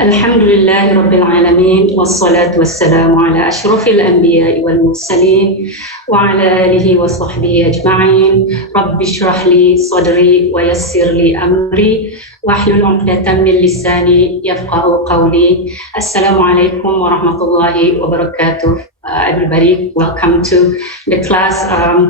الحمد لله رب العالمين والصلاة والسلام على أشرف الأنبياء والمرسلين وعلى آله وصحبه أجمعين. رب اشرح لي صدري ويسر لي أمري واحلل عقدة من لساني يفقه قولي. السلام عليكم ورحمة الله وبركاته. Everybody, welcome to the class.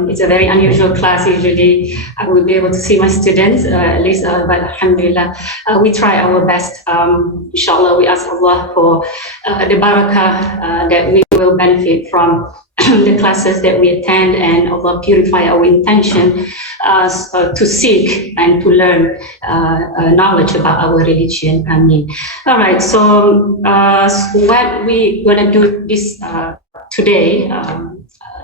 It's a very unusual class. Usually I will be able to see my students, at least, but alhamdulillah, we try our best. Inshallah, we ask Allah for the barakah that we will benefit from the classes that we attend, and Allah purify our intention to seek and to learn knowledge about our religion. Ameen. All right, so what we're going to do this today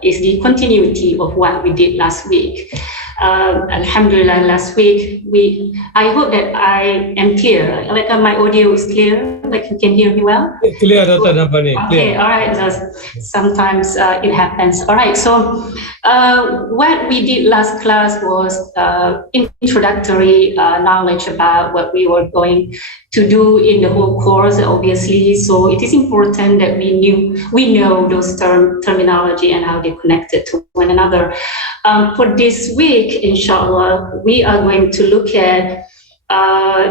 is the continuity of what we did last week. Alhamdulillah, last week I hope that I am clear. Like my audio is clear. Like you can hear me well. Clear, Dr. Norbani. Okay, all right. Sometimes it happens. All right. So what we did last class was introductory knowledge about what we were going to do in the whole course, obviously. So it is important that we know those terminology and how they connected to one another. For this week, inshallah, we are going to look at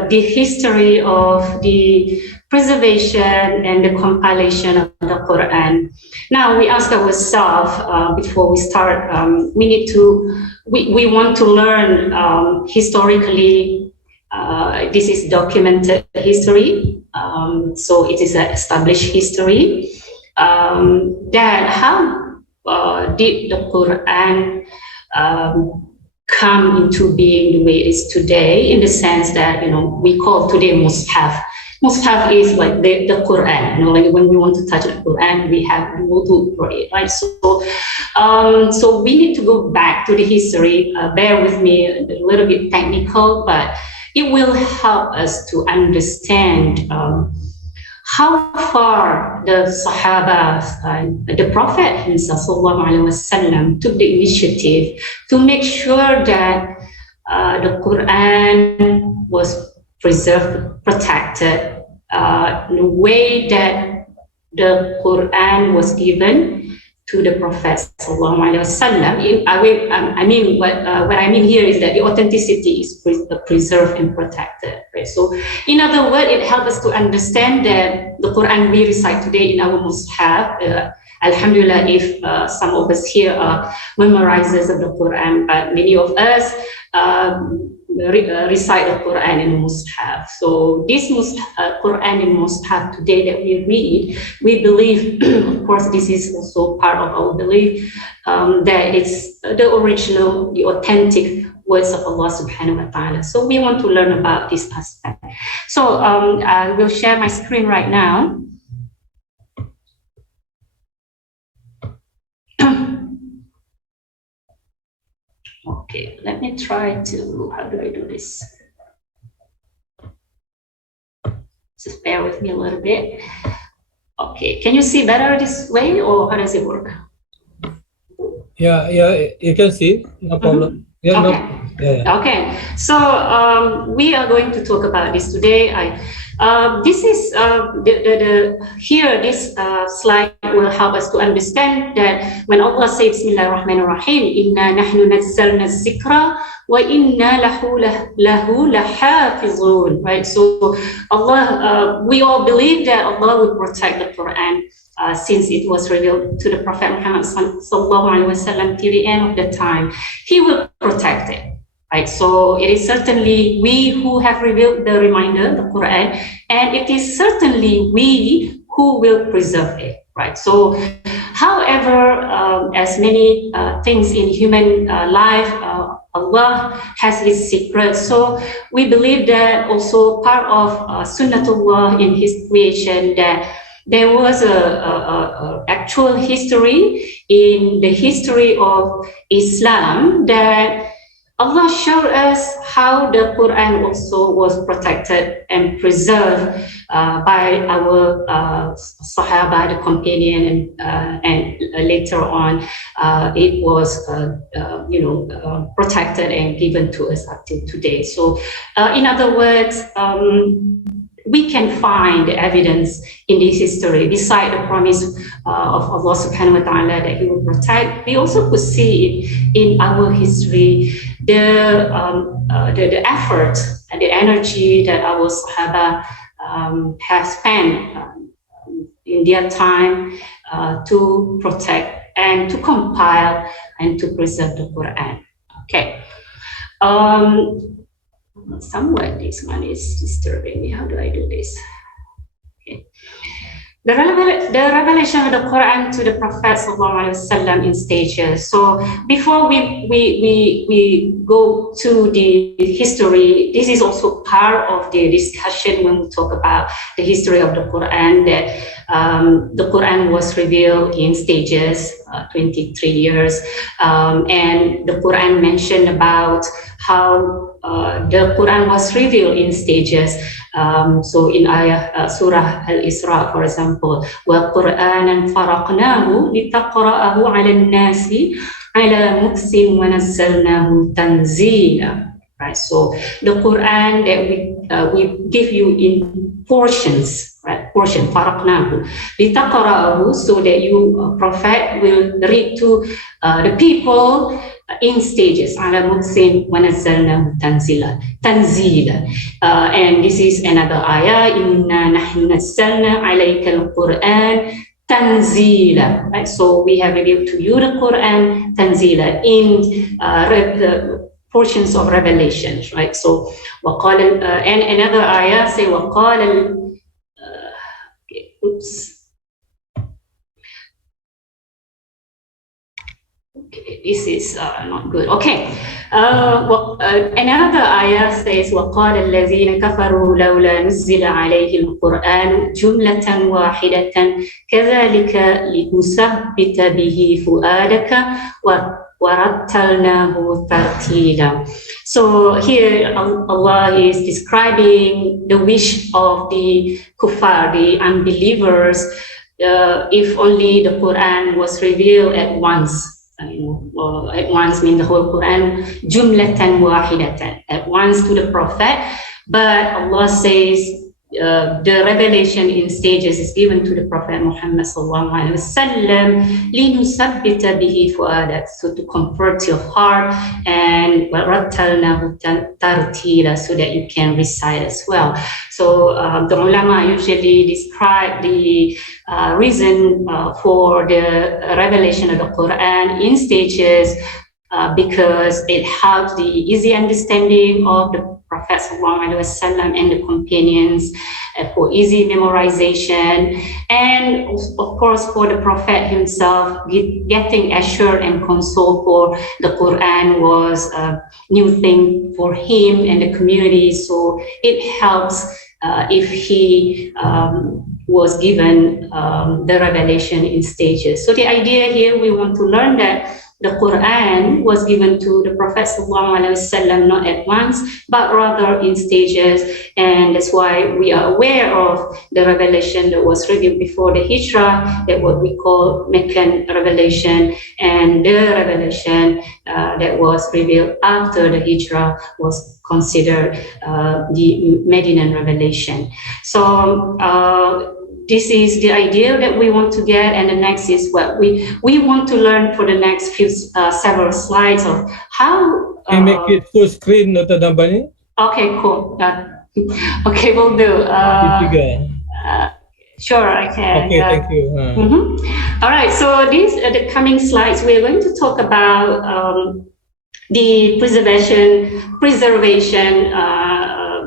the history of the preservation and the compilation of the Quran. Now we ask ourselves before we start, we want to learn historically. This is documented history, so it is an established history. That how did the Quran come into being the way it is today, in the sense that, we call today mushaf. Mushaf is like the Quran, like when we want to touch the Quran, we have wudu for it, right? So we need to go back to the history. Bear with me, a little bit technical, but it will help us to understand how far the Sahaba, the Prophet himself, ﷺ, took the initiative to make sure that the Quran was preserved, protected, in a way that the Quran was given to the Prophet ﷺ. I mean, what I mean here is that the authenticity is preserved and protected. Right? So, in other words, it helps us to understand that the Quran we recite today in our mushaf. Alhamdulillah, if some of us here are memorizers of the Quran, but many of us recite the Quran in mushaf. So this Quran in mushaf today that we read, we believe, of course, this is also part of our belief, that it's the original, the authentic words of Allah subhanahu wa ta'ala. So we want to learn about this aspect. So I will share my screen right now. Okay, let me try to, how do I do this? Just bear with me a little bit. Okay, can you see better this way, or how does it work? Yeah, you can see, no problem. Yeah, okay. Okay, so we are going to talk about this today. This is here. This slide will help us to understand that when Allah says Bismillahir-Rahmanir-Rahim, Inna nahnu nazzalna zikra wa inna lahu lahafizun. Right. So Allah, we all believe that Allah will protect the Quran. Since it was revealed to the Prophet Muhammad sallallahu alaihi wasallam till the end of the time, He will protect it. Right, so it is certainly we who have revealed the reminder, the Quran, and it is certainly we who will preserve it. Right. So, however, as many things in human life, Allah has His secret. So we believe that also part of Sunnatullah in His creation, that there was a actual history in the history of Islam that Allah showed us how the Quran also was protected and preserved by our Sahaba, the companion, and later on it was protected and given to us up till today. So, in other words, we can find the evidence in this history. Beside the promise of Allah subhanahu wa ta'ala that He will protect, we also could see in our history the effort and the energy that our Sahaba have spent in their time to protect and to compile and to preserve the Quran. Okay. Somewhere this one is disturbing me. How do I do this? Okay. The revelation of the Quran to the Prophet ﷺ in stages. So before we go to the history, this is also part of the discussion when we talk about the history of the Quran, that the Quran was revealed in stages, 23 years, and the Quran mentioned about how the Quran was revealed in stages. So in Surah Al-Isra, for example, وَقُرْآنًا فَرَقْنَاهُ لِتَقْرَأَهُ عَلَى النَّاسِ عَلَى مُكْثٍ وَنَزَّلْنَاهُ تَنزِيلًا. Right. So the Quran that we give you in portions, right? Portion, faraqnahu, litaqra'ahu, so that you, Prophet, will read to the people in stages. Ala muksin wa nazzalnahu tanzila. And this is another ayah. Inna nahnu nazzalna alayka al-Qur'an tanzila. Right. So we have revealed to you the Quran tanzila in the portions of revelations, right? So, and another ayah say, Okay, this is not good. Okay, another ayah says, وَقَالَ الَّذِينَ كَفَرُوا لَوْلَا نُزِّلَ عَلَيْهِ الْقُرْآنُ جُمْلَةً وَاحِدَةً كَذَلِكَ لِنُثَبِّتَ بِهِ فُؤَادَكَ وَرَتَّلْنَاهُ تَرْتِيلًا. So here Allah is describing the wish of the kuffar, the unbelievers, if only the Quran was revealed at once. At once means the whole Quran, jumlatan wahidatan, at once to the Prophet. But Allah says the revelation in stages is given to the Prophet Muhammad sallallahu alaihi wasallam, linusabbita bihi fuadak, so to comfort your heart, and warattalnahu tartila, so that you can recite as well. So the ulama usually describe the reason for the revelation of the Quran in stages because it helps the easy understanding of the Prophet ﷺ and the companions, for easy memorization, and of course for the Prophet himself, getting assured and console for the Quran was a new thing for him and the community. So it helps if he was given the revelation in stages. So the idea here, we want to learn that the Quran was given to the Prophet ﷺ not at once, but rather in stages. And that's why we are aware of the revelation that was revealed before the Hijrah, that what we call Meccan revelation, and the revelation that was revealed after the Hijrah was considered the Medinan revelation. So this is the idea that we want to get, and the next is what we want to learn for the next few several slides of how. Can you make it full screen, Dr. Norbani? Okay, cool. Okay, we'll do. Sure, I can. Okay, thank you. All right, so these are the coming slides. We're going to talk about the preservation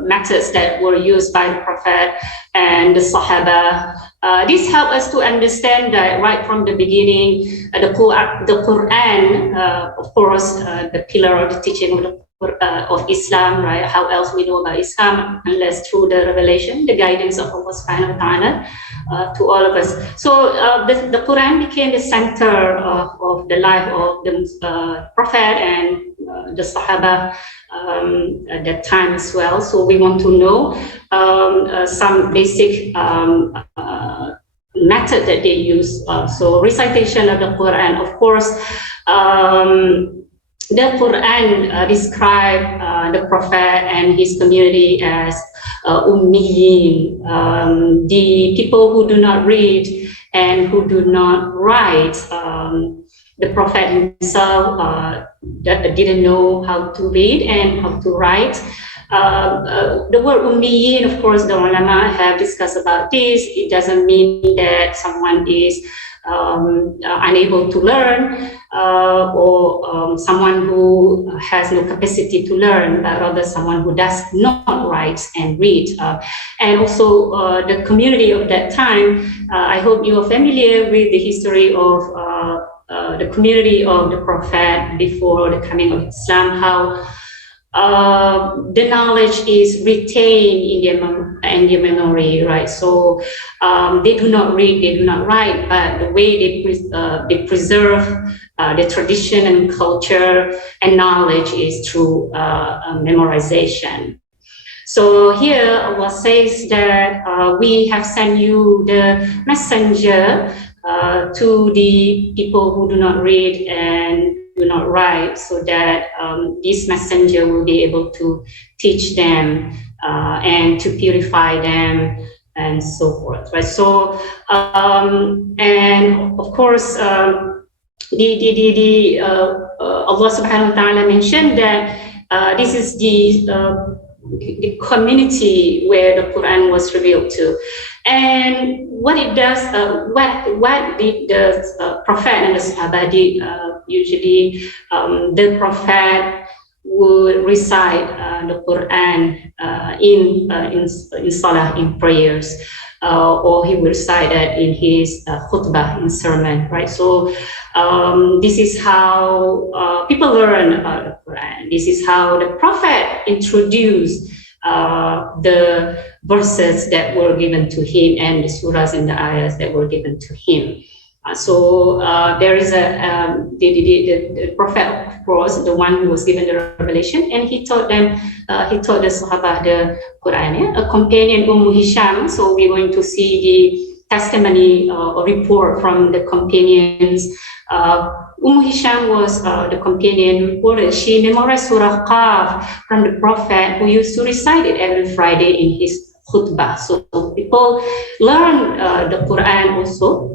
methods that were used by the Prophet and the Sahaba. This helps us to understand that right from the beginning, the Quran, of course, the pillar of the teaching of Islam, right? How else we know about Islam unless through the revelation, the guidance of Allah subhanahu wa ta'ala to all of us. So the Quran became the center of the life of the Prophet and the Sahaba at that time as well. So we want to know some basic method that they use. So recitation of the Quran, of course, the Quran describe the Prophet and his community as ummiyin, the people who do not read and who do not write. The Prophet himself didn't know how to read and how to write. The word ummiyin, of course, the ulama have discussed about this. It doesn't mean that someone is unable to learn or someone who has no capacity to learn, but rather someone who does not write and read. And also the community of that time, I hope you are familiar with the history of the community of the Prophet before the coming of Islam, how the knowledge is retained in their memory, right? So they do not read, they do not write, but the way they preserve the tradition and culture and knowledge is through memorization. So here Allah says that we have sent you the messenger to the people who do not read and do not write, so that this messenger will be able to teach them and to purify them and so forth, right? So and of course Allah subhanahu wa ta'ala mentioned that this is the community where the Quran was revealed to. And what it does, what did the Prophet and the Sahaba did? Usually, the Prophet would recite the Quran in salah, in prayers, or he would recite that in his khutbah, in sermon, right? So this is how people learn about the Quran. This is how the Prophet introduced the verses that were given to him and the surahs and the ayahs that were given to him. So there is the Prophet, of course, the one who was given the revelation, and he taught them, he taught the Sahaba the Quran. Yeah? A companion, Hisham. So we're going to see the testimony or report from the companions. Hisham was the companion reported. She memorized Surah Qaf from the Prophet, who used to recite it every Friday in his khutbah. So people learn the Quran also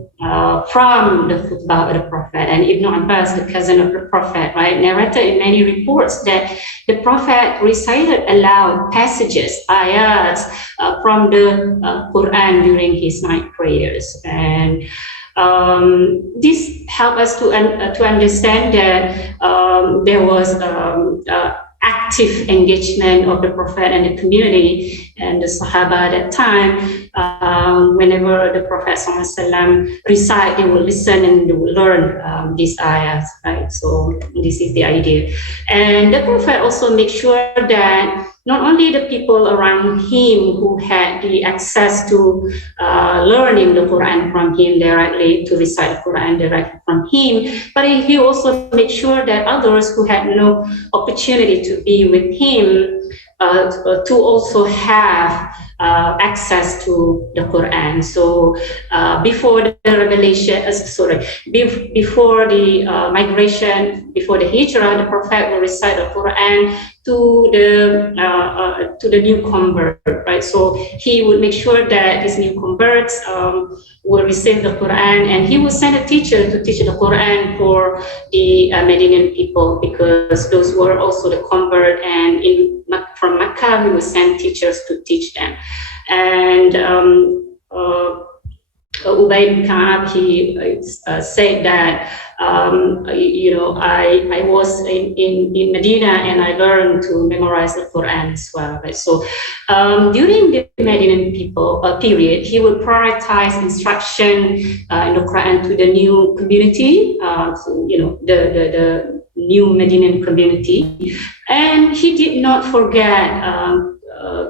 from the khutbah of the Prophet. And Ibn Abbas, the cousin of the Prophet, right, narrated in many reports that the Prophet recited aloud passages, ayats from the Quran during his night prayers. And this helped us to understand that there was active engagement of the Prophet and the community and the Sahaba at that time. Whenever the Prophet ﷺ recite, they will listen and they will learn these ayahs, right? So this is the idea. And the Prophet also made sure that not only the people around him who had the access to learning the Quran from him directly, to recite the Quran directly from him, but he also made sure that others who had no opportunity to be with him to also have access to the Quran. So before the revelation, before the migration, before the hijrah, the Prophet will recite the Quran to the new convert, right? So he would make sure that these new converts will receive the Quran, and he would send a teacher to teach the Quran for the Medinian people, because those were also the convert, and from Mecca he would send teachers to teach them. And Ubay bin Ka'ab, he said that I was in Medina and I learned to memorize the Quran as well. Right? So during the Medinan people period, he would prioritize instruction in the Quran to the new community, the new Medinan community, and he did not forget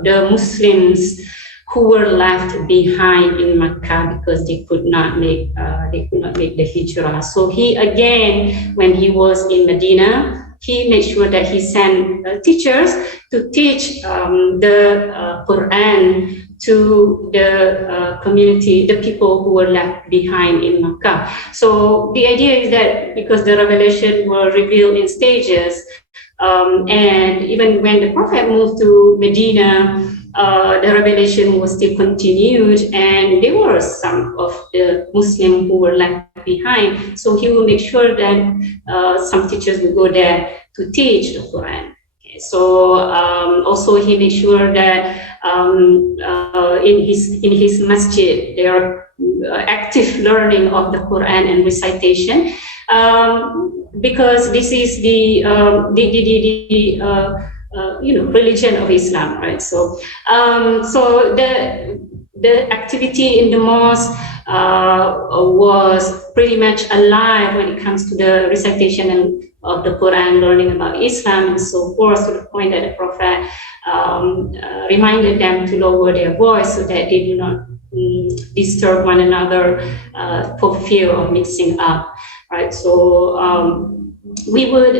the Muslims who were left behind in Mecca because they could not make the hijrah. So he again, when he was in Medina, he made sure that he sent teachers to teach the Quran to the community, the people who were left behind in Makkah. So the idea is that because the revelation were revealed in stages, and even when the Prophet moved to Medina, the revelation was still continued, and there were some of the Muslims who were left behind. So he will make sure that some teachers will go there to teach the Quran. Okay, so also he made sure that in his masjid there are active learning of the Quran and recitation, because this is the religion of Islam, right? So so the activity in the mosque was pretty much alive when it comes to the recitation of the Quran, learning about Islam and so forth, to the point that the Prophet reminded them to lower their voice so that they do not disturb one another for fear of mixing up, right? So we would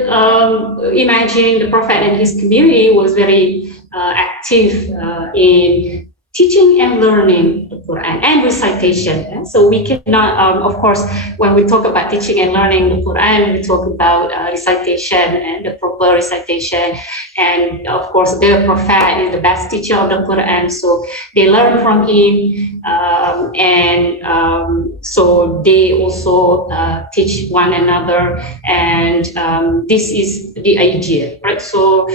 imagine the Prophet and his community was very active in teaching and learning the Quran and recitation. So we cannot, of course, when we talk about teaching and learning the Quran, we talk about recitation and the proper recitation. And of course, the Prophet is the best teacher of the Quran, so they learn from him, and so they also teach one another, and this is the idea, right? So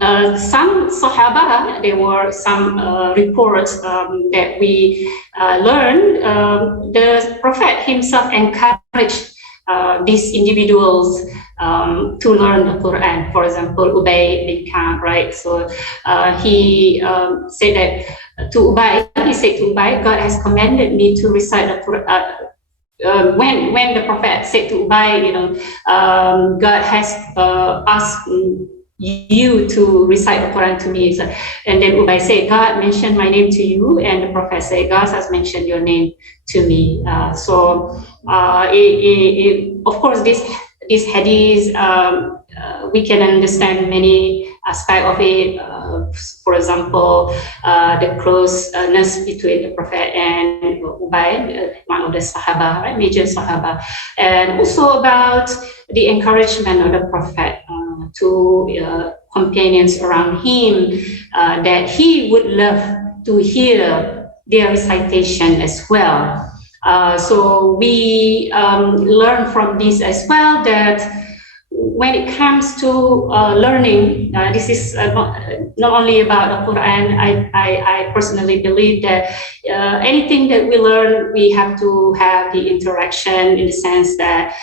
some Sahaba, there were some reports that we learned, the Prophet himself encouraged these individuals to learn the Quran. For example, Ubay bin Ka'b, right? So he said that to Ubay, God has commanded me to recite the Quran. When the Prophet said to Ubay, God has asked you to recite the Quran to me. And then Ubay said, God mentioned my name to you, and the Prophet said, God has mentioned your name to me. Of course, this hadith, we can understand many aspects of it. For example, the closeness between the Prophet and Ubay, one of the Sahaba, right, major Sahaba, and also about the encouragement of the Prophet to companions around him, that he would love to hear their recitation as well. So we learn from this as well that when it comes to learning, this is not only about the Quran. I personally believe that anything that we learn, we have to have the interaction in the sense that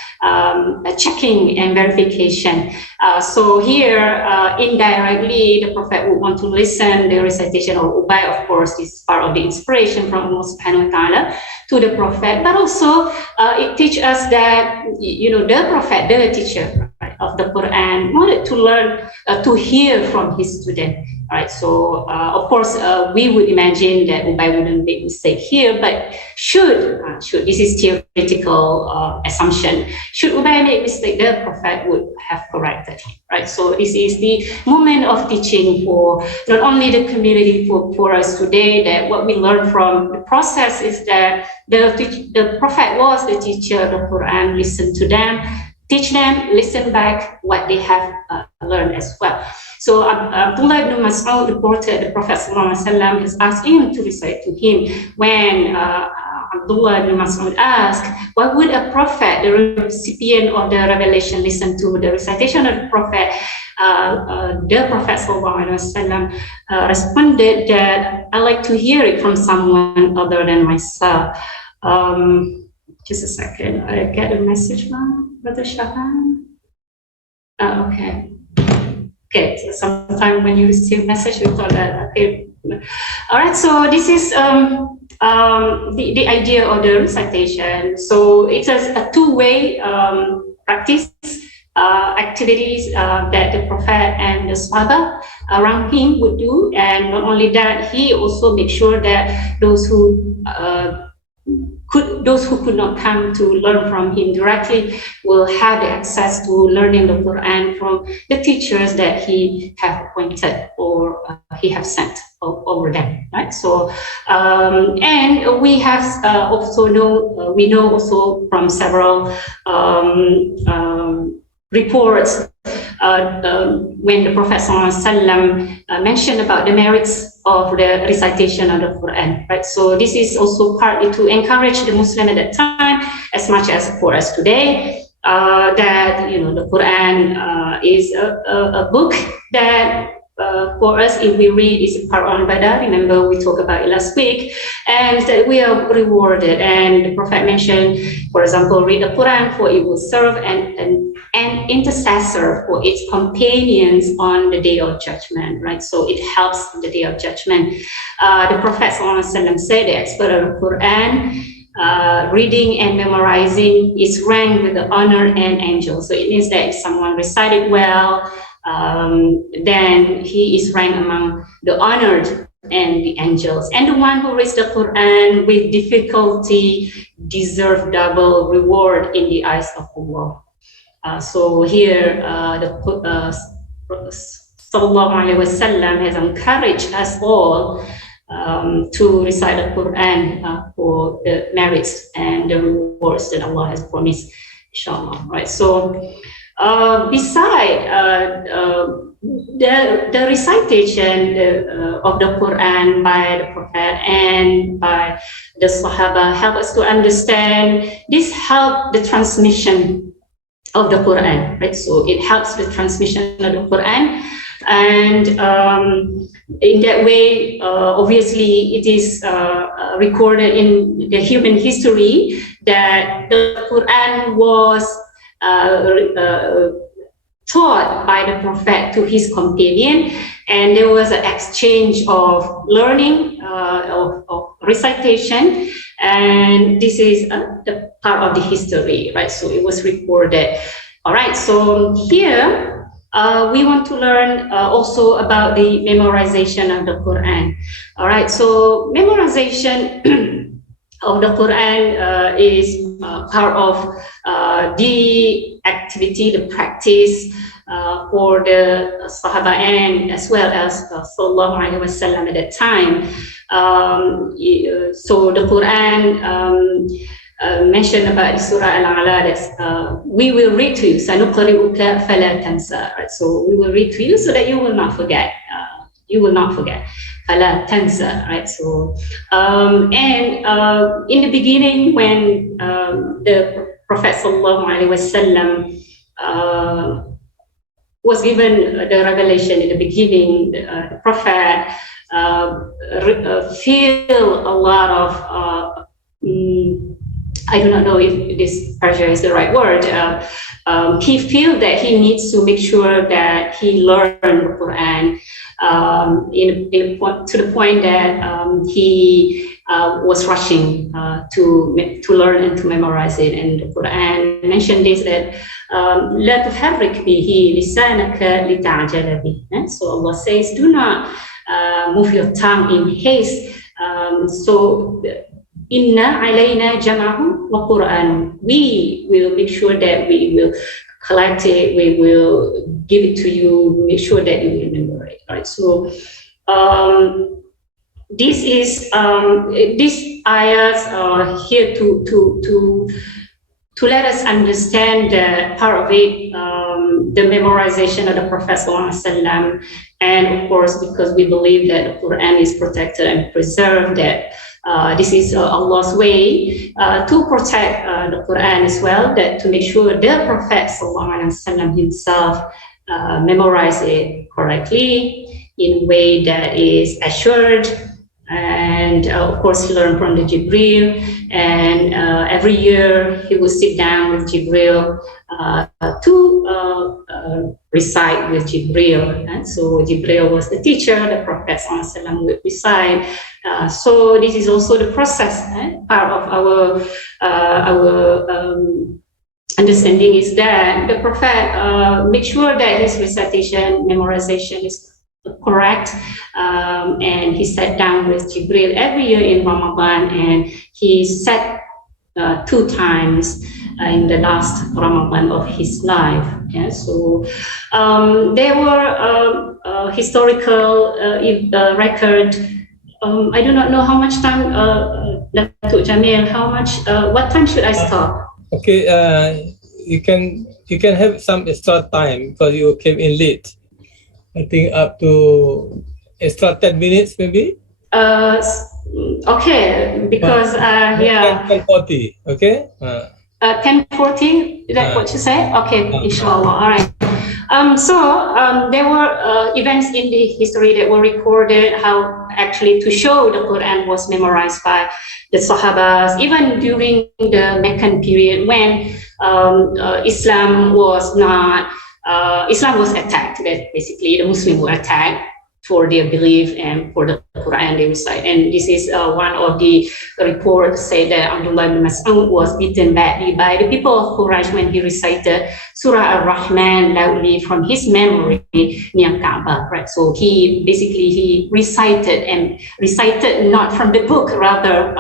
checking and verification. So here, indirectly, the Prophet would want to listen the recitation of Ubay. Of course, this is part of the inspiration from Allah Subhanahu wa Taala to the Prophet, but also it teaches us that the Prophet, the teacher, right, of the Quran, wanted to learn to hear from his student. Right, so of course we would imagine that Ubay wouldn't make mistake here, but should this is theoretical assumption. Should Ubay make mistake, the Prophet would have corrected him. Right, so this is the moment of teaching for not only the community, for us today. That what we learn from the process is that the Prophet was the teacher of the Quran. Listen to them, teach them, listen back what they have learned as well. So Abdullah ibn Mas'ud reported the Prophet ﷺ has asked him to recite to him. When Abdullah ibn Mas'ud asked, why would a prophet, the recipient of the revelation, listen to the recitation of the Prophet? The Prophet ﷺ responded that I like to hear it from someone other than myself. Just a second, I get a message from Brother Shahan. Okay. Okay, so sometimes when you receive a message, you thought that, okay. All right, so this is the idea of the recitation. So it's a two-way practice, activities that the Prophet and the Sahaba around him would do. And not only that, he also makes sure that those who those who could not come to learn from him directly will have the access to learning the Quran from the teachers that he have appointed or he have sent over them, right? So, and we have also we know also from several reports when the Prophet ﷺ mentioned about the merits of the recitation of the Quran, right? So this is also partly to encourage the Muslim at that time, as much as for us today, that the Quran is a book that for us, if we read, is part of ibadah. Remember, we talked about it last week, and that we are rewarded. And the Prophet mentioned, for example, read the Quran, for it will serve an intercessor for its companions on the day of judgment, right? So it helps on the day of judgment. The Prophet ﷺ said the expert of the Quran, reading and memorizing is ranked with the honor and angels. So it means that if someone recited well, then he is ranked among the honored and the angels. And the one who reads the Quran with difficulty deserves double reward in the eyes of Allah. So here, the Sallallahu Alaihi Wasallam has encouraged us all to recite the Quran for the merits and the rewards that Allah has promised, inshallah. Right. So, beside the recitation of the Quran by the Prophet and by the Sahaba help us to understand. This help the transmission of the Quran, right? So it helps the transmission of the Quran, and in that way, obviously, it is recorded in the human history that the Quran was taught by the Prophet to his companion, and there was an exchange of learning, of recitation, and this is the part of the history, right? So it was recorded. All right, so here we want to learn also about the memorization of the Quran. All right, so memorization of the Quran is part of the activity, the practice for the Sahaba and as well as Sallallahu Alaihi Wasallam at that time. So the Quran mentioned about Surah Al-A'la that we will read to you. Sanuqri'uka fala tansa. So we will read to you so that you will not forget. You will not forget. Fala tansa. Right. So and in the beginning, when the Prophet Sallallahu Alaihi Wasallam was given the revelation in the beginning, the Prophet feel a lot of I do not know if this pressure is the right word. He feel that he needs to make sure that he learned the Quran to the point that he was rushing to learn and to memorize it. And the Quran mentioned this, that لا تحرك به لسانك لتعجل به. So Allah says, do not move your tongue in haste. So Inna alayna jama'hu wa Qur'an. We will make sure that we will collect it, we will give it to you, make sure that you remember it. Right. So this is these ayahs are here to let us understand the part of it, the memorization of the Prophet ﷺ, and of course, because we believe that the Quran is protected and preserved, that this is Allah's way to protect the Quran as well, that to make sure the Prophet ﷺ himself memorize it correctly in a way that is assured. And of course, he learned from the Jibril, and every year he would sit down with Jibril to recite with Jibril. And so Jibril was the teacher, the Prophet ﷺ would recite. So this is also the process. Part of our understanding is that the Prophet makes sure that his recitation, memorization is correct. And he sat down with Jibril every year in Ramadan, and he sat 2 times in the last Ramadan of his life. Yeah, so there were historical record. I do not know how much time, Datuk Jamil, what time should I stop? Okay, you can have some extra time because you came in late. I think up to extra 10 minutes maybe. Okay, because yeah. 10:40. Okay. 10:40. Is that what you said? Okay, inshallah. All right. So there were events in the history that were recorded, how actually to show the Quran was memorized by the Sahabas, even during the Meccan period when Islam was attacked. That basically the Muslims were attacked for their belief and for the Quran they recite. And this is one of the reports said that Abdullah ibn Mas'ud was beaten badly by the people of Quraysh when he recited Surah Ar-Rahman loudly from his memory near Kaaba, right? So he recited not from the book, rather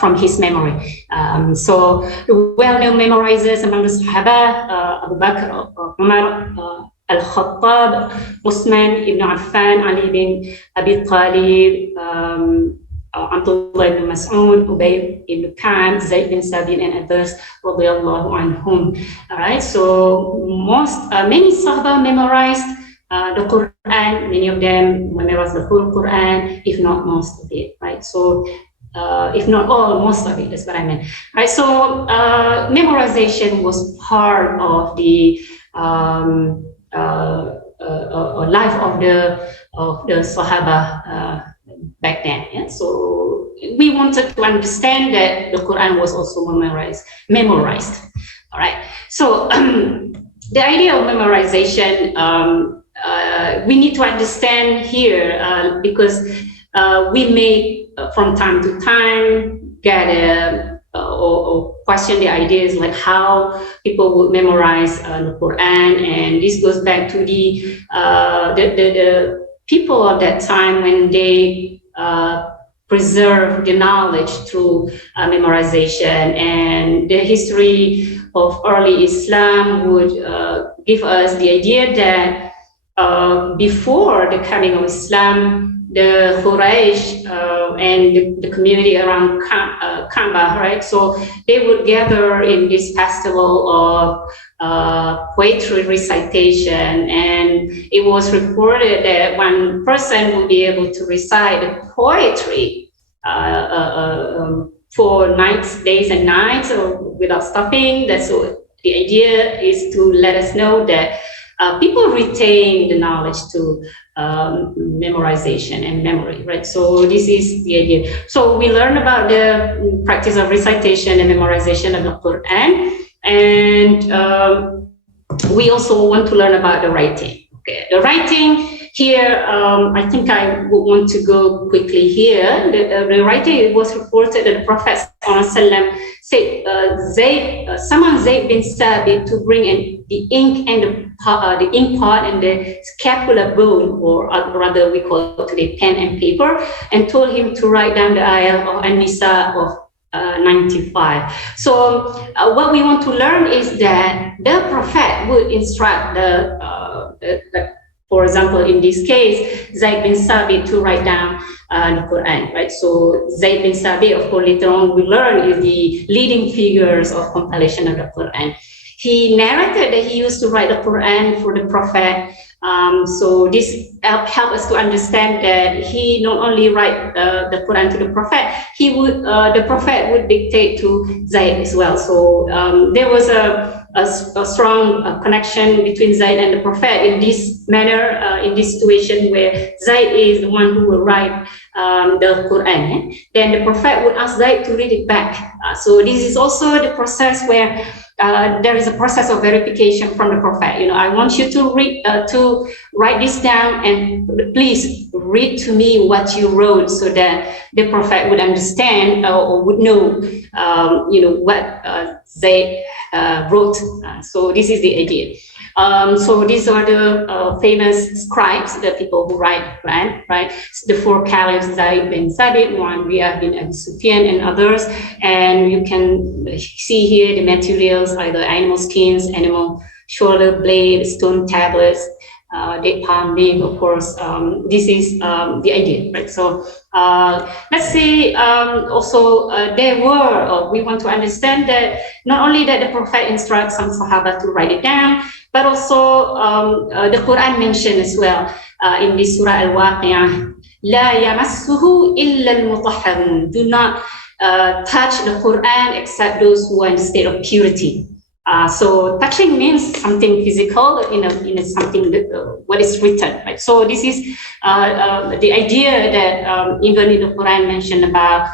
from his memory. So the well-known memorizers among the Sahaba, Abu Bakr, Umar, Al-Khattab, Uthman ibn Affan, Ali bin Abi Talib, Abdullah ibn Mas'ud, Ubay ibn Ka'b, Zayd bin Sabit, and others, radiyallahu anhum. All right, so many Sahaba memorized the Quran. Many of them memorized the whole Quran, if not most of it, right? So if not all, most of it, that's what I meant. Right, so memorization was part of the life of the Sahaba back then. Yeah? So we wanted to understand that the Quran was also memorized. All right. So the idea of memorization, we need to understand here because we may, from time to time, get or question the ideas like how people would memorize the Quran, and this goes back to the people of that time when they preserve the knowledge through memorization. And the history of early Islam would give us the idea that before the coming of Islam, the Quraysh and the community around Kaaba, right? So they would gather in this festival of poetry recitation, and it was reported that one person would be able to recite the poetry for days and nights, or without stopping. That's what the idea is, to let us know that people retain the knowledge to memorization and memory, right? So this is the idea. So we learn about the practice of recitation and memorization of the Quran, and we also want to learn about the writing. Okay, the writing here, I think I would want to go quickly here. The writing, it was reported that the Prophet said, summoned Zayd bin Sabit to bring in the ink and the ink pot and the scapular bone, or rather we call it today pen and paper, and told him to write down the ayah of An-Nisa of 95. So what we want to learn is that the Prophet would instruct for example, in this case, Zayd bin Sabit to write down the Quran, right? So Zayd bin Sabit, of course, later on we learn is the leading figures of compilation of the Quran. He narrated that he used to write the Quran for the Prophet. So this helped us to understand that he not only write the Quran to the Prophet, the Prophet would dictate to Zayd as well. So there was a strong connection between Zayd and the Prophet in this manner, in this situation where Zayd is the one who will write the Quran. Then the Prophet would ask Zayd to read it back. So this is also the process where there is a process of verification from the Prophet. You know, I want you to write this down, and please read to me what you wrote, so that the Prophet would understand or would know, what they wrote. So this is the idea. So these are the famous scribes, the people who write the Quran, right? The four caliphs, Zaid bin Thabit, Muawiyah bin Abi Sufyan, and others. And you can see here the materials, either animal skins, animal shoulder blade, stone tablets, date palm leaf, of course. This is the idea, right? So let's say also we want to understand that not only that the Prophet instructs some Sahaba to write it down, but also the Quran mentioned as well in this Surah Al-Waqi'ah, لا يمسه إلا المطهرون. Do not touch the Quran except those who are in a state of purity. So touching means something physical, something that, what is written, right? So this is the idea that even in the Quran mentioned about,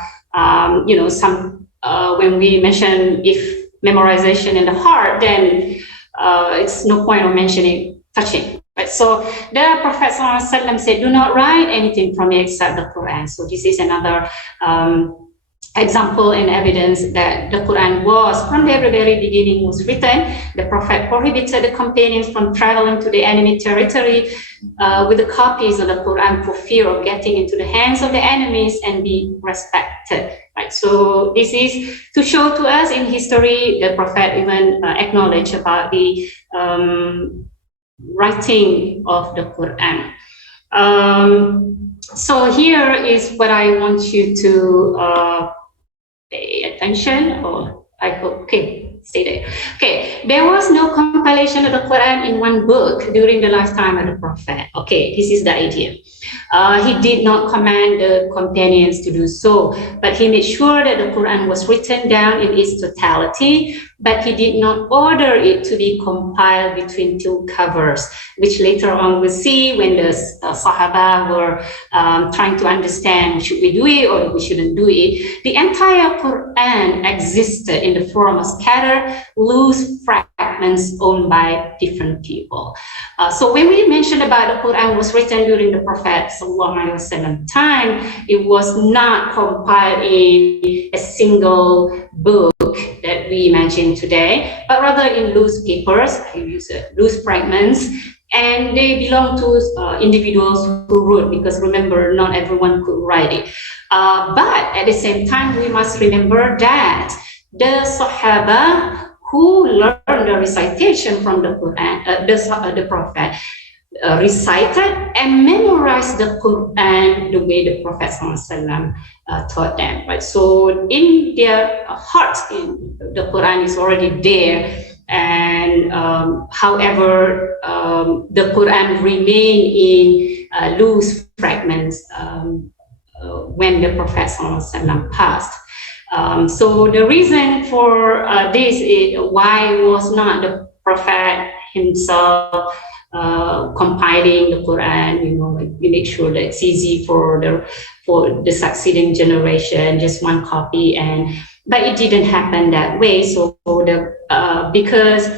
when we mention if memorization in the heart, then it's no point of mentioning touching. Right? So the Prophet ﷺ said, do not write anything from me except the Quran. So this is another example and evidence that the Quran was, from the very beginning, was written. The Prophet prohibited the companions from traveling to the enemy territory with the copies of the Quran for fear of getting into the hands of the enemies and be respected. Right? So this is to show to us in history, the Prophet even acknowledged about the writing of the Quran. So here is what I want you to pay attention, or I hope, okay, stay there. Okay, there was no compilation of the Quran in one book during the lifetime of the Prophet. Okay, this is the idea. He did not command the companions to do so, but he made sure that the Quran was written down in its totality, but he did not order it to be compiled between two covers, which later on we'll see when the Sahaba were trying to understand, should we do it or we shouldn't do it. The entire Quran existed in the form of scattered, loose fragments owned by different people. So when we mentioned about the Quran was written during the Prophet ﷺ time, it was not compiled in a single book that we imagine today, but rather in loose papers, loose fragments, and they belong to individuals who wrote, because remember, not everyone could write it. But at the same time, we must remember that the Sahaba who learned the recitation from the Quran, the Prophet, recited and memorized the Quran the way the Prophet ﷺ taught them. Right? So in their hearts, the Quran is already there, and however, the Quran remained in loose fragments when the Prophet ﷺ passed. So the reason for this is why was not the Prophet himself compiling the Quran, we make sure that it's easy for the succeeding generation, just one copy, but it didn't happen that way. So because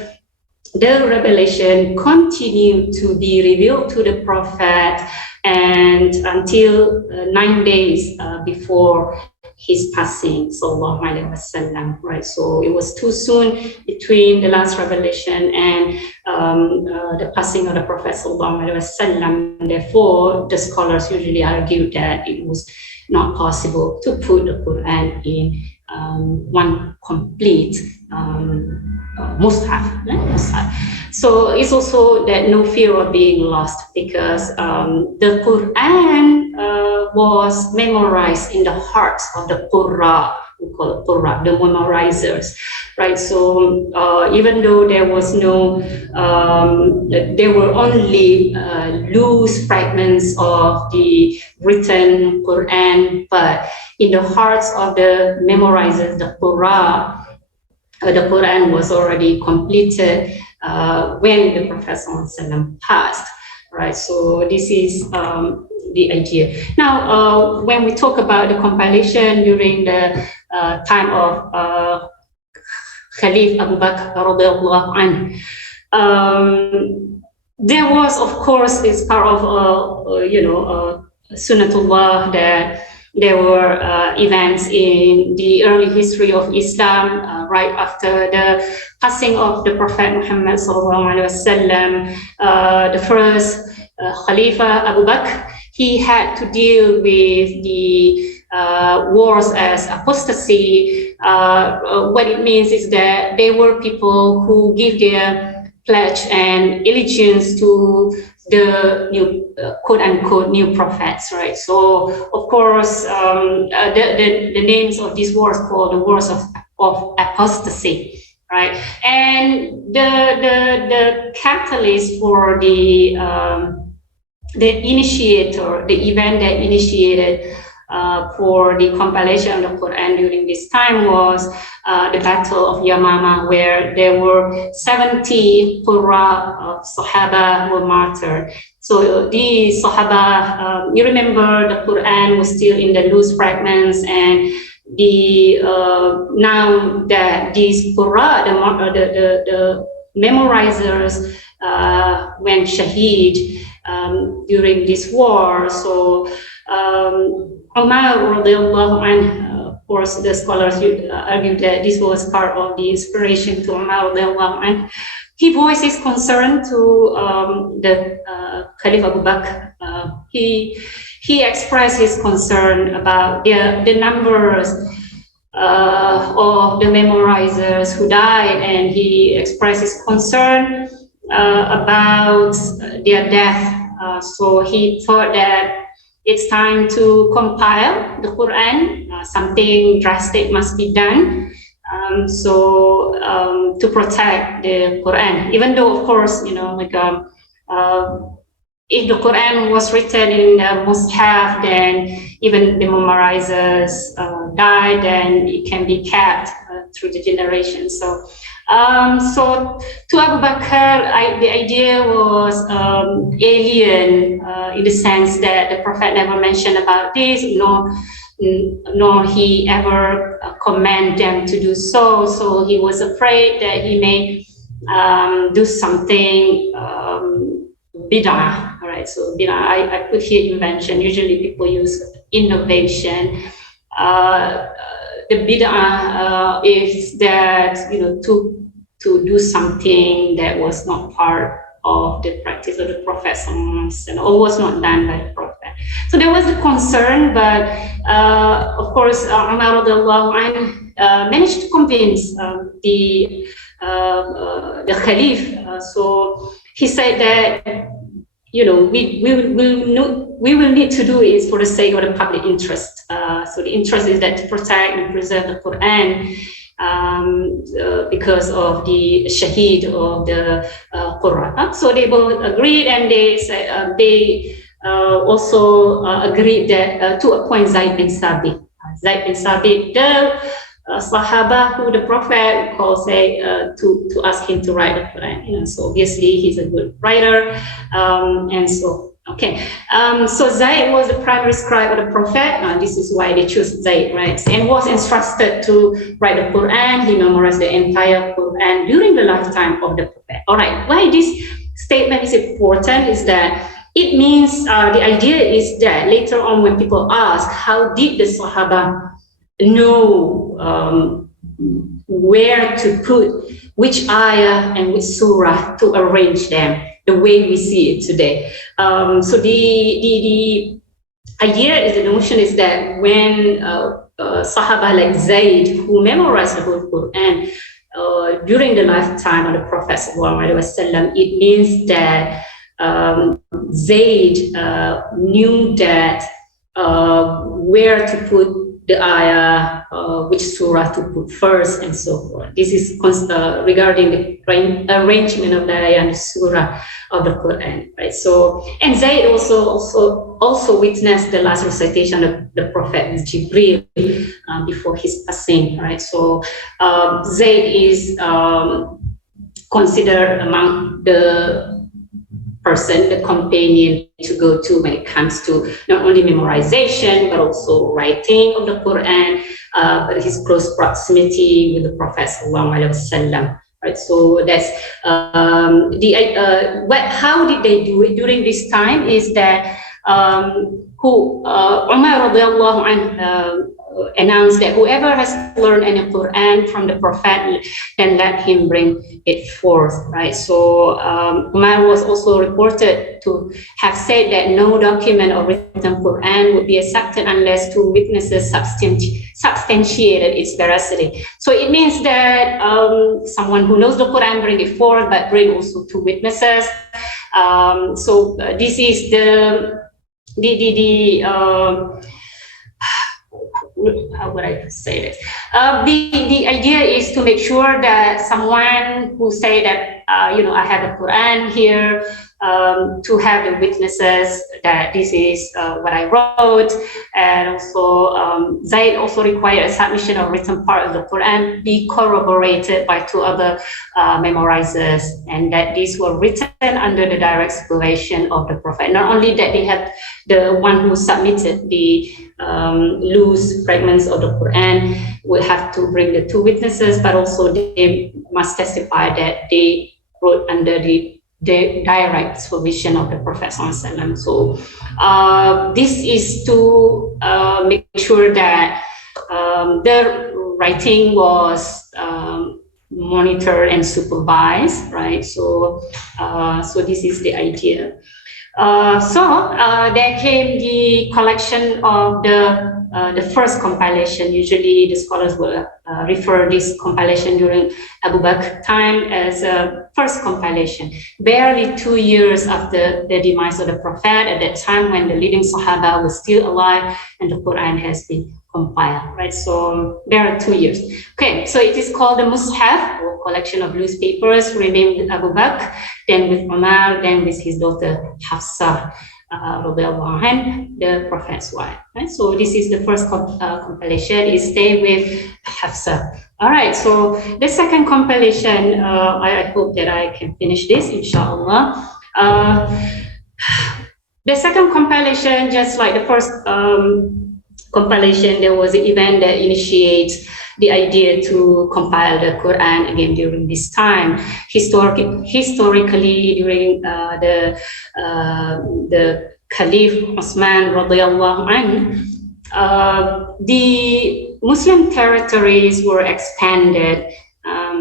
the revelation continued to be revealed to the Prophet, and until 9 days before his passing, sallallahu alaihi wasallam, right? So it was too soon between the last revelation and the passing of the Prophet, sallallahu alaihi wasallam. Therefore, the scholars usually argued that it was not possible to put the Quran in one complete mushaf. So it's also that no fear of being lost, because the Quran was memorized in the hearts of the Qur'an, we call it Qur'an, the memorizers, right? So even though there was no, there were only loose fragments of the written Quran, but in the hearts of the memorizers, the Quran was already completed when the Prophet ﷺ passed, right? So this is the idea. Now, when we talk about the compilation during the time of Khalif Abu Bakr radiallahu anhu, there was, of course, it's part of Sunnatullah that there were events in the early history of Islam, right after the passing of the Prophet Muhammad sallallahu alaihi wasallam. The first Khalifa Abu Bakr, he had to deal with the wars as apostasy. What it means is that they were people who give their pledge and allegiance to the new quote-unquote new prophets, right? So of course the names of these wars called the wars of apostasy, right? And the catalyst for the initiator, the event that initiated for the compilation of the Quran during this time was the Battle of Yamama, where there were 70 Qurra of Sahaba were martyred. So these Sahaba, you remember the Quran was still in the loose fragments, and the now that these Qurra, the memorizers went shaheed during this war. So Umar radiallahu anhu, of course, the scholars argue that this was part of the inspiration to Umar radiallahu anhu. He voiced his concern to the Caliph Abu Bakr. He expressed his concern about the numbers of the memorizers who died, and he expressed his concern about their death. So he thought that it's time to compile the Quran. Something drastic must be done. To protect the Quran, even though, of course, you know, like if the Quran was written in the Mus'haf, then even the memorizers died, then it can be kept through the generations. So to Abu Bakr, the idea was alien in the sense that the Prophet never mentioned about this, nor he ever commanded them to do so. So he was afraid that he may do something bid'ah. All right, so bid'ah, I put here invention. Usually people use innovation. The bid'ah is that, you know, to do something that was not part of the practice of the Prophet or was not done by the Prophet. So there was a concern, but of course Umar radiallahu anhu managed to convince the Caliph. So he said that, you know, we will need to do it for the sake of the public interest. So the interest is that to protect and preserve the Quran, because of the shaheed of the Qur'an. So they both agreed, and they said they also agreed that to appoint Zaid bin Sabit. Zaid bin Sabit, the Sahaba who the Prophet calls, to ask him to write the Quran. You know, so obviously he's a good writer, and so. Okay, so Zaid was the primary scribe of the Prophet. This is why they chose Zaid, right? And was entrusted to write the Quran. He memorized the entire Quran during the lifetime of the Prophet. All right, why this statement is important is that it means the idea is that later on when people ask, how did the Sahaba know where to put which ayah and which surah to arrange them the way we see it today? So the idea is, the notion is that when Sahaba like Zayd, who memorized the whole Quran during the lifetime of the Prophet ﷺ, it means that Zayd knew that where to put the ayah, which surah to put first, and so forth. This is regarding the arrangement of the ayah and the surah of the Quran, right? So, and Zayd also witnessed the last recitation of the Prophet with Jibril before his passing, right? So Zayd is considered among the companion to go to when it comes to not only memorization but also writing of the Quran, but his close proximity with the Prophet ﷺ. Right, so that's how did they do it during this time? Is that Umar radiallahu anhu announced that whoever has learned any Quran from the Prophet, then let him bring it forth, right? So Umar was also reported to have said that no document or written Quran would be accepted unless two witnesses substantiated its veracity. So it means that someone who knows the Quran bring it forth, but bring also two witnesses. This is how would I say this? The idea is to make sure that someone who say that I have a Quran here, to have the witnesses that this is what I wrote, and also Zaid also required a submission of written part of the Quran be corroborated by two other memorizers, and that these were written under the direct supervision of the Prophet. Not only that, they have the one who submitted the loose fragments of the Quran will have to bring the two witnesses, but also they must testify that they wrote under the direct supervision of the Prophet ﷺ. So this is to make sure that the writing was monitored and supervised, right? So this is the idea. There came the collection of the first compilation. Usually the scholars will refer this compilation during Abu Bakr time as a first compilation. Barely 2 years after the demise of the Prophet, at that time when the leading Sahaba was still alive and the Quran has been compiled, right? So there are 2 years. Okay, so it is called the Mus'haf, or collection of loose papers, renamed with Abu Bakr, then with Umar, then with his daughter Hafsa, the Prophet's wife. Right? So this is the first compilation. It stay with Hafsa. All right. So the second compilation, I hope that I can finish this, inshallah. The second compilation, just like the first compilation, there was an event that initiates the idea to compile the Quran again during this time. Historically, during the Caliph Osman radiallahu anhu, the Muslim territories were expanded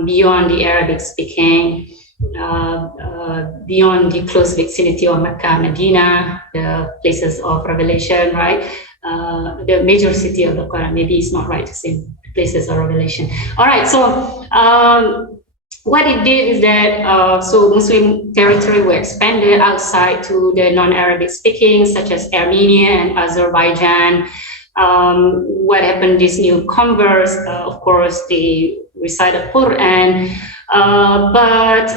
beyond the Arabic speaking, beyond the close vicinity of Mecca, Medina, the places of revelation, right? The major city of the Quran, maybe it's not right to say places of revelation. All right, so what it did is that Muslim territory were expanded outside to the non-Arabic speaking, such as Armenia and Azerbaijan. What happened? These new converts, of course, they recite the Quran, but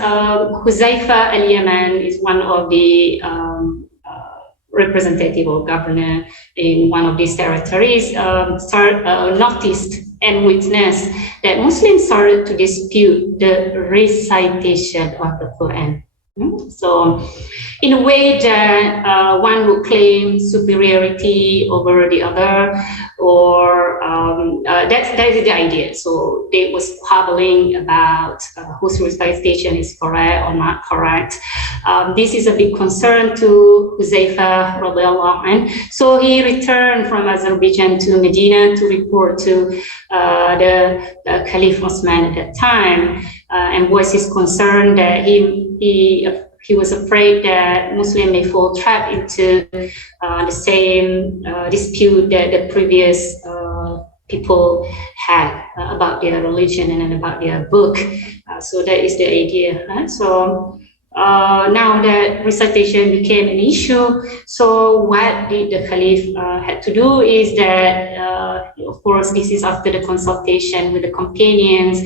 Huzaifa al-Yaman is one of the representative or governor in one of these territories, noticed and witnessed that Muslims started to dispute the recitation of the Quran. So in a way that one would claim superiority over the other, or that is the idea. So they was squabbling about whose recitation is correct or not correct. This is a big concern to Huzaifa radiallahu anhu. So he returned from Azerbaijan to Medina to report to the Caliph Osman at that time, and voiced his concern that he was afraid that Muslims may fall trapped into the same dispute that the previous people had about their religion and about their book. So that is the idea. So now that recitation became an issue, so what the Caliph had to do is that, of course, this is after the consultation with the companions,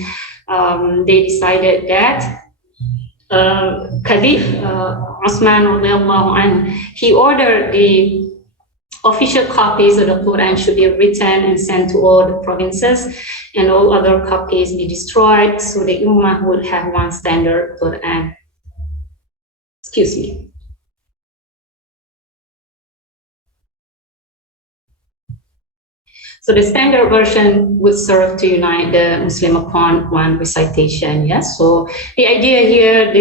they decided that Caliph Osman radiallahu anhu, he ordered the official copies of the Quran should be written and sent to all the provinces, and all other copies be destroyed, so the Ummah would have one standard Quran. Excuse me. So the standard version would serve to unite the Muslim upon one recitation. Yes. So the idea here,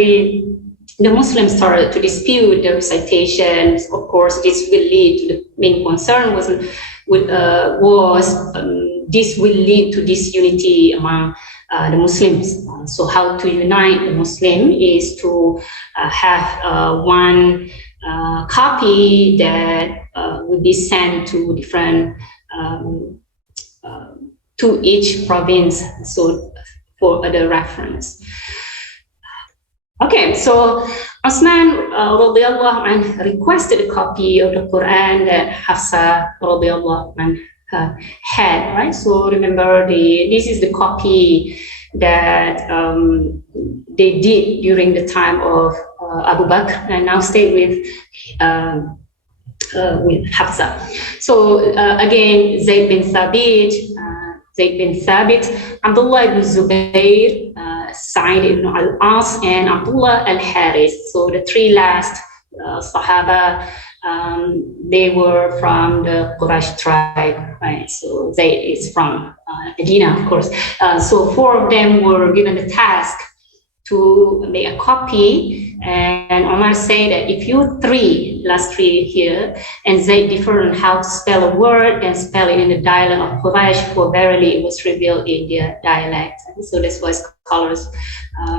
the Muslims started to dispute the recitations. Of course, this will lead to the main concern this will lead to disunity among the Muslims. So how to unite the Muslim is to have one copy that will be sent to different to each province, so for the reference. Okay, so Osman radiallahu anh requested a copy of the Quran that Hafsa radiallahu anh had, right? So remember, this is the copy that they did during the time of Abu Bakr, and now stayed with Hafsa. So again, Zayd bin Thabit, Abdullah ibn Zubayr, Sa'id ibn al-As, and Abdullah al-Harith. So the three last Sahaba, they were from the Quraysh tribe, right? So Zayd is from Medina, of course. So four of them were given the task to make a copy, and Omar said that if you last three here, and Zayd differ on how to spell a word, then spell it in the dialect of Quraysh, for verily it was revealed in their dialect. So that's why scholars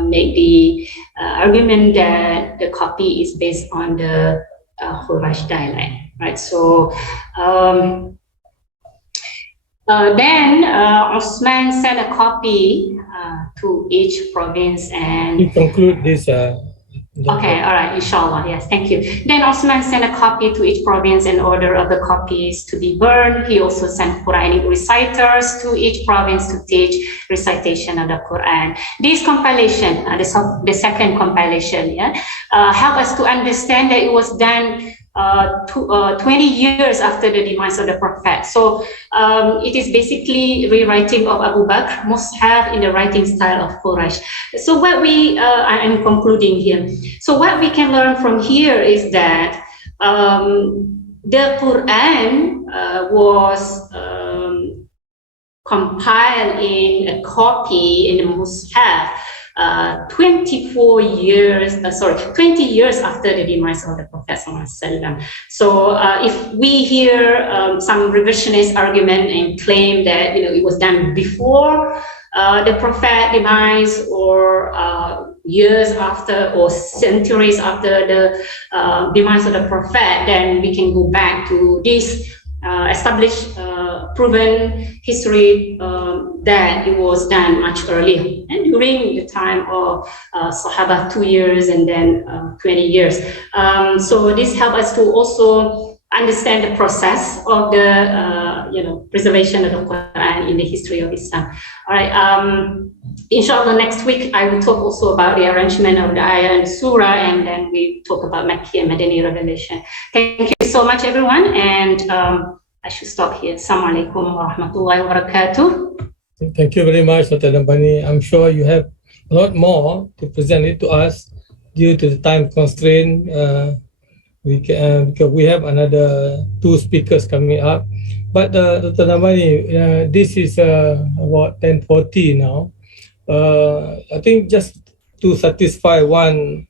make the argument that the copy is based on the Quraysh dialect, right? So then Osman sent a copy to each province, and we conclude this. Okay, all right, inshallah, yes, thank you. Then Osman sent a copy to each province in order of the copies to be burned. He also sent Quranic reciters to each province to teach recitation of the Quran. This compilation, the second compilation, help us to understand that it was done 20 years after the demise of the Prophet. So it is basically rewriting of Abu Bakr, Mus'haf in the writing style of Quraysh. So what I'm concluding here. So what we can learn from here is that the Quran was compiled in a copy in the Mus'haf 20 years after the demise of the Prophet. So if we hear some revisionist argument and claim that it was done before the Prophet demise, or years after, or centuries after the demise of the Prophet, then we can go back to this established, proven history that it was done much earlier, and during the time of Sahaba, 2 years, and then 20 years. So this helps us to also understand the process of the preservation of the Quran in the history of Islam. All right. Inshallah, next week I will talk also about the arrangement of the ayah and surah, and then we talk about Makki and Madani revelation. Thank you so much, everyone, and I should stop here. Assalamu alaikum wa rahmatullahi wa barakatuh. Thank you very much, Dr. Norbani. I'm sure you have a lot more to present it to us due to the time constraint. Because we have another 2 speakers coming up. But Dr. Norbani, this is about 10:40 now. I think just to satisfy one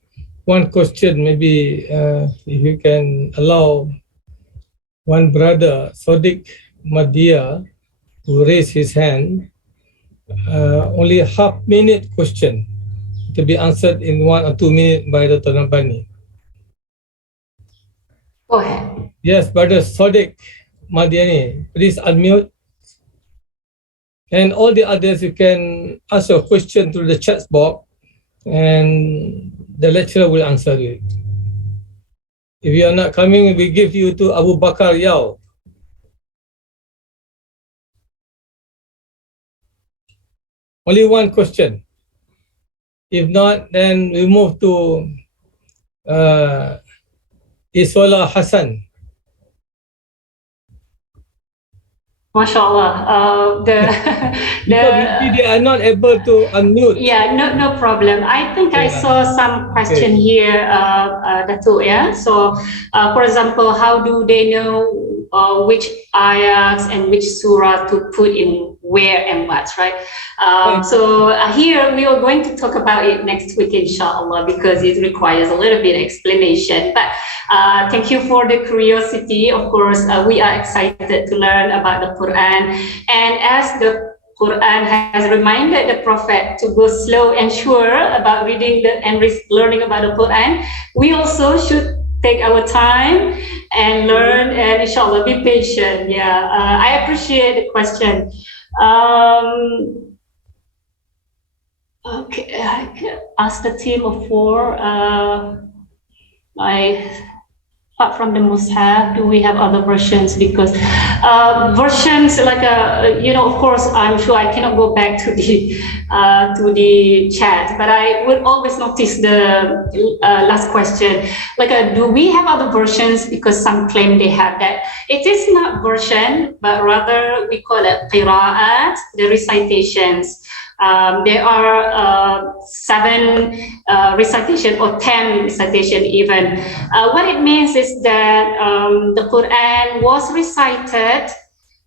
question, maybe if you can allow one brother, Sadiq Madia, who raised his hand, only a half-minute question to be answered in 1 or 2 minutes by Dr. Norbani. Go ahead. Yes, brother Sadiq Madiani, please unmute. And all the others, you can ask your question through the chat box, and the lecturer will answer it. If you are not coming, we give you to Abu Bakar Yao. Only one question. If not, then we move to Iswala Hassan. MashaAllah. Because they are not able to unmute. Yeah, no problem. I think I saw some question here, Dato', yeah? So, for example, how do they know which ayats and which surah to put in where and what, right? So here we are going to talk about it next week, inshallah, because it requires a little bit of explanation. But thank you for the curiosity. Of course, we are excited to learn about the Quran. And as the Quran has reminded the Prophet to go slow and sure about reading and learning about the Quran, we also should take our time and learn, and inshallah be patient. Yeah, I appreciate the question. Okay, I can ask the team of four. Apart from the Mus'haf, do we have other versions? Because versions like of course, I'm sure I cannot go back to the chat, but I would always notice the last question, like do we have other versions? Because some claim they have that. It is not version, but rather we call it qira'at, the recitations. There are 7 recitation or 10 recitation even. What it means is that the Quran was recited,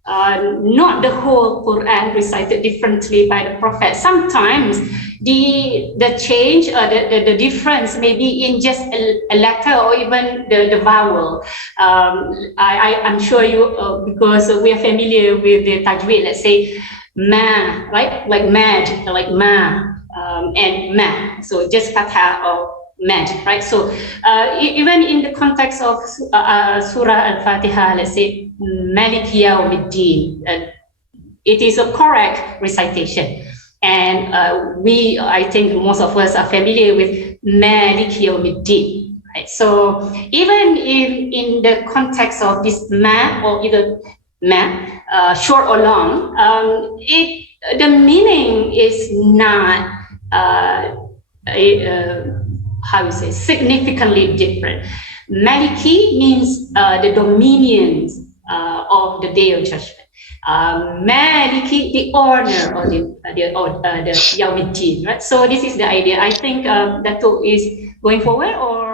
not the whole Quran recited differently by the Prophet. Sometimes the change or the difference may be in just a letter or even the vowel. I'm sure you, because we are familiar with the tajweed, let's say, ma, right? Like mad, like ma, and ma. So just fatha or mad, right? So even in the context of Surah Al-Fatiha, let's say Malik Yawmiddin, it is a correct recitation. And I think most of us are familiar with Malik Yawmiddin, right? So even in the context of this ma or either ma, short or long, the meaning is not how you say, significantly different. Maliki means the dominion of the day of judgment. Maliki, the honor or the Yawmiddin, right? So this is the idea. I think Dato is going forward, or